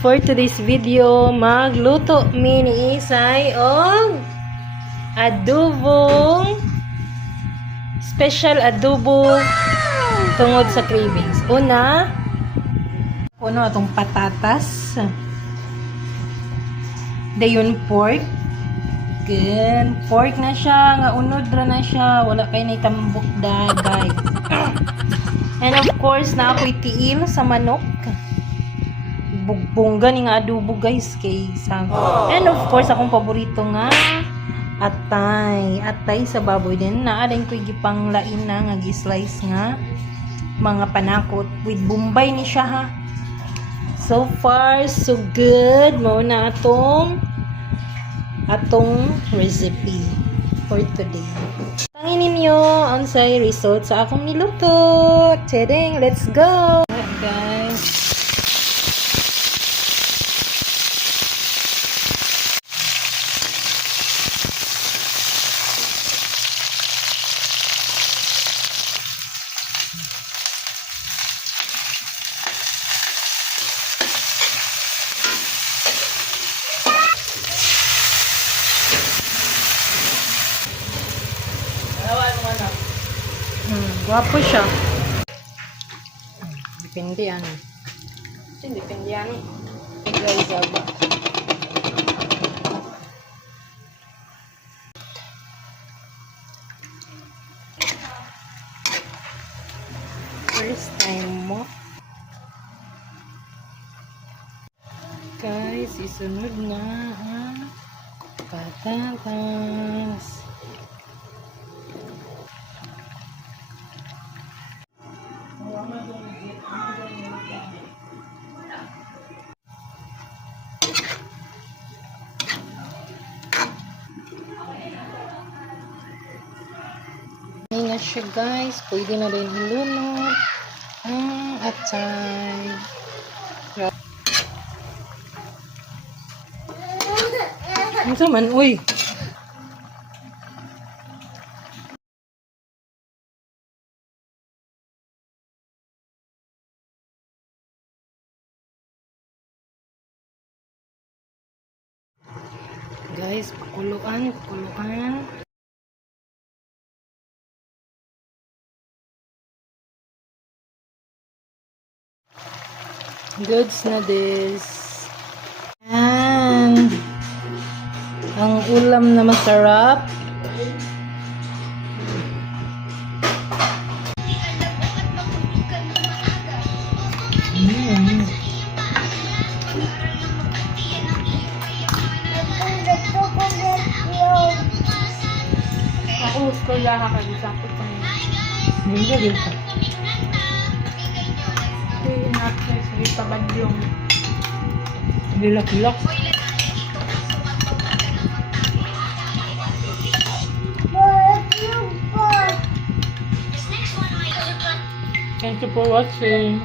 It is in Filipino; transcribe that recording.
for today's video, magluto mini isay og adobong special adobo tungod sa cravings. Una, puno atong patatas. Dayon pork. Good. Pork na siya, nga unod ra na siya, wala kay naitambok dagay. And of course, na ako'y tiil sa manok. Bugbongga ni nga adobo guys kay sang. And of course, akong paborito nga atay sa baboy din. Naaday ko gipang lain na nga gi-slice nga mga panakot with bombay ni siya ha. So far so good. Mao na atong recipe for today. Tangin ninyo ang say result sa akong niluto. Tadeng, let's go! Alright guys. Guwapo siya. Depende yan. Depende yan. Guys, aba. First time mo. Guys, isunod na ang patatas. Ini na siya guys, pwede na rin ilunod ang atay. Ano naman, uy? Guys, pakuluan. Goods na this. And ang ulam na masarap. Ako gusto lang kakalisapot ko niya. Hindi dito. Hindi natin sa bagyong. Lilak-lak. Thank you for watching.